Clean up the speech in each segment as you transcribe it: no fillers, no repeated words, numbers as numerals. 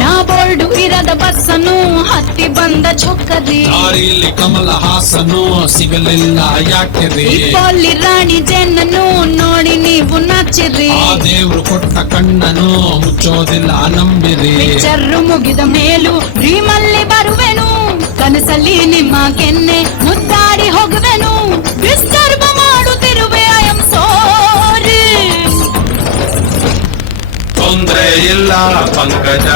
ನಾ ಬೋರ್ಡು ಇರದ ಬಸ್ಸನು ಹತ್ತಿ ಬಂದ ಚೊಕ್ಕರಿ, ದಾರಿಲಿ ಕಮಲ ಹಾಸನು ಸಿಗಲಿಲ್ಲ ಯಾಕೆರಿ, ಇಪ್ಪಲ್ಲಿ ರಾಣಿ ಜೇನನ್ನು ನೋಡಿ ನೀವು ನಾಚಿರಿ, ಆ ದೇವ್ರು ಕೊಟ್ಟ ಕಣ್ಣನು ಮುಚ್ಚೋದಿಲ್ಲ ನಂಬಿರಿ, ಪಿಕ್ಚರ್ ಮುಗಿದ ಮೇಲೂ ಡ್ರೀಮಲ್ಲಿ ಬರುವೆನು, ಕನಸಲ್ಲಿ ನಿಮ್ಮ ಕೆನ್ನೆ ಮುದ್ದಾಡಿ ಹೋಗುವೆನು, ಡಿಸ್ಟರ್ಬ್ ಮಾಡುತ್ತಿರುವೆ ಐ ಆಮ್ ಸಾರಿ. ತೊಂದ್ರೆ ಇಲ್ಲ ಪಂಕಜ,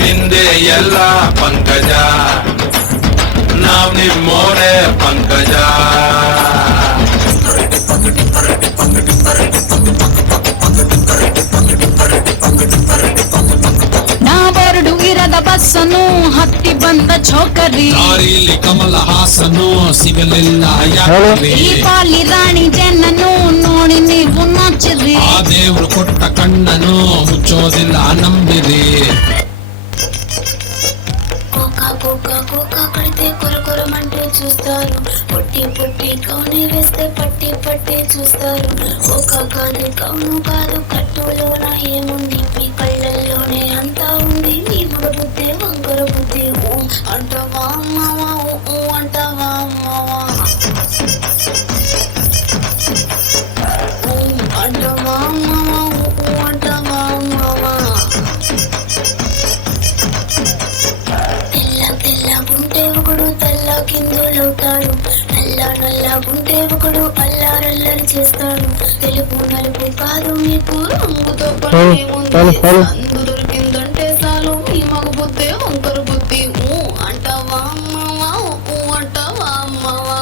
ನಿಂದೆ ಎಲ್ಲ ಪಂಕಜ, ನಾವ್ ನಿಮ್ಮೋರೆ ಪಂಕಜ. ನಾ ಬೋರ್ಡು ಇರದ ಬಸ್ಸನು ಹತ್ತಿ ಬಂದ ಚೌಕರಿ, ದಾರಿಲಿ ಕಮಲ ಹಾಸನು ಸಿಗಲಿಲ್ಲ ಯಾಕೆ, ಈ ಪಾಲಿ ರಾಣಿ ಜೇನನ್ನು ನೋಡಿ ನೀವು ನಾಚಿರಿ, ಆ ದೇವ್ರು ಕೊಟ್ಟ ಕಣ್ಣನು ಮುಚ್ಚೋದಿಲ್ಲ ನಂಬಿರಿ. కడితే కొరకొరమంటూ చూస్తారు, పొట్టి పొట్టి కౌని వేస్తే పట్టి పట్టి చూస్తారు, ఒక కాదు కౌను కాదు కట్టులోన ఏముంది, మీ కళ్ళల్లోనే అంతా ఉంది, మీ మగ బుద్ధి వంకర బుద్ధి. ఊ అంటావా అమ్మవా, ఊ అంటావా అమ్మవా, ఊ అంటావా అమ్మవా, ఊ అంటావా అమ్మవా. తెల్లగుంటే ఒకడు తెల్ల కిందులవుతాడు, నల్లగుంటే ఒకడు అల్లారల్లరి చేస్తాడు, తెలుపు నలుపు కాదు మీకు రంగుతో పడే ఉంది, అందు దొరికిందంటే చాలు మీ మగ బుద్ధి వంకర బుద్ధి. ఊ అంటావా అమ్మవా, ఊ అంటావా అమ్మవా,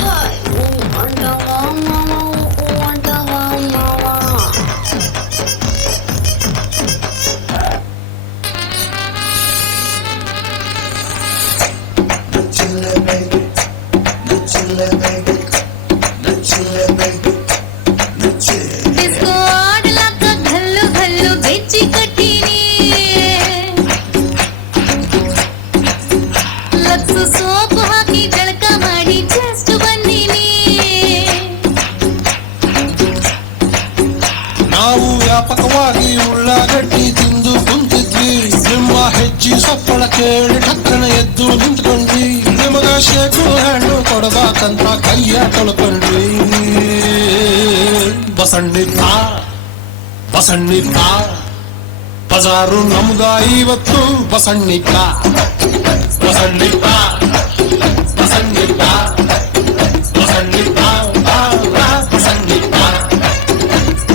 హాయ్ ఊ అంటావా అమ్మవా, ఊ అంటావా అమ్మవా. डिस्को आडलाका घल्लू घल्लू बेची कठीनी, लक्सु सोपು ಹಾಕಿ ಜಳಕ ಮಾಡಿ ಜಸ್ಟ್ ಬಂದೀನಿ, ನಾವು ವ್ಯಾಪಕವಾಗಿ ಉಳ್ಳಾಗಡ್ಡಿ ತಿಂದು ಕುಂತಿದ್ವಿ, ನಿಮ್ಮ ಹೆಜ್ಜೆ ಸಪ್ಪಳ ಕೇಳಿ ಠಕ್ಕನ ಎದ್ದು ನಿಂತ್ಕೊಂಡ್ವಿ, ನಿಮಗ ಶೇಕು ಹಣ್ಣು ಕೊಡಬೇಕಂತ ಕೈಯ ತೊಳ್ಕೊಂಡ್ವಿ. ಬಸಣ್ಣಿಪ್ಪ ಬಸಣ್ಣಿಪ್ಪ ಬಜಾರು ನಮ್ಗ ಇವತ್ತು ಬಸಣ್ಣಿಪ್ಪ, ಬಸಣ್ಣಿಪ್ಪ ಬಸಣ್ಣಿಪ್ಪ ಬಸಣ್ಣಿಪ್ಪ ಬಸಣ್ಣಿಪ್ಪ.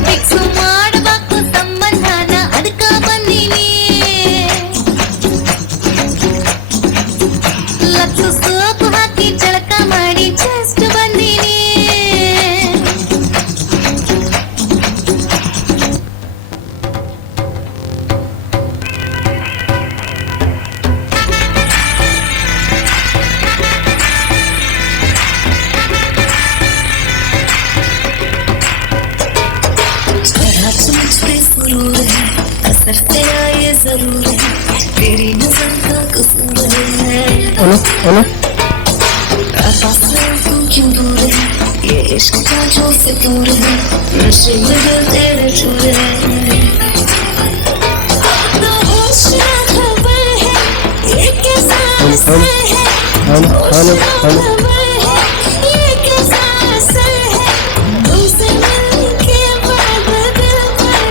ಫಿಕ್ಸ್ ಮಾಡಬೇಕು ಸಂಬಂಧನ ಅದಕ್ಕ ಬಂದೀನಿ, ಲಕ್ಸು ಸೋಪು ಹಾಕಿ ಜಳಕ ಮಾಡಿ ಜಸ್ಟ್ ಬಂದೀನಿ. असर तेरा ये जरूर है, तेरी नजर का कसूर है, तू क्यों दूर है, ये इश्क का जो फितूर है, नशे में दिल तेरे चूर है, ना होश ना खबर है, ये कैसा असर है, होश ना खबर है, ये कैसा असर है, तुमसे मिलके बाद दिल पर,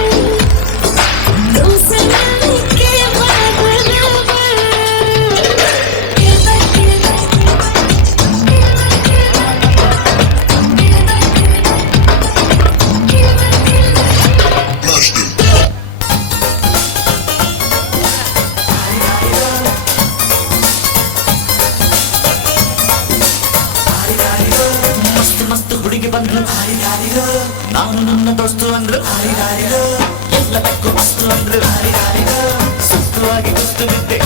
तुमसे मिलके बाद दिल पर. ಮಸ್ತ್ ಹುಡುಗಿ ಬಂದ್ರು, ನಾನು ನನ್ನ ದೋಸ್ತು ಅಂದ್ರು, ಎಲ್ಲದಕ್ಕೂ ಮಸ್ತು ಅಂದ್ರು, ಸುತ್ತುವಾಗಿ ಗುಸ್ತು ಬಿದ್ದೆ.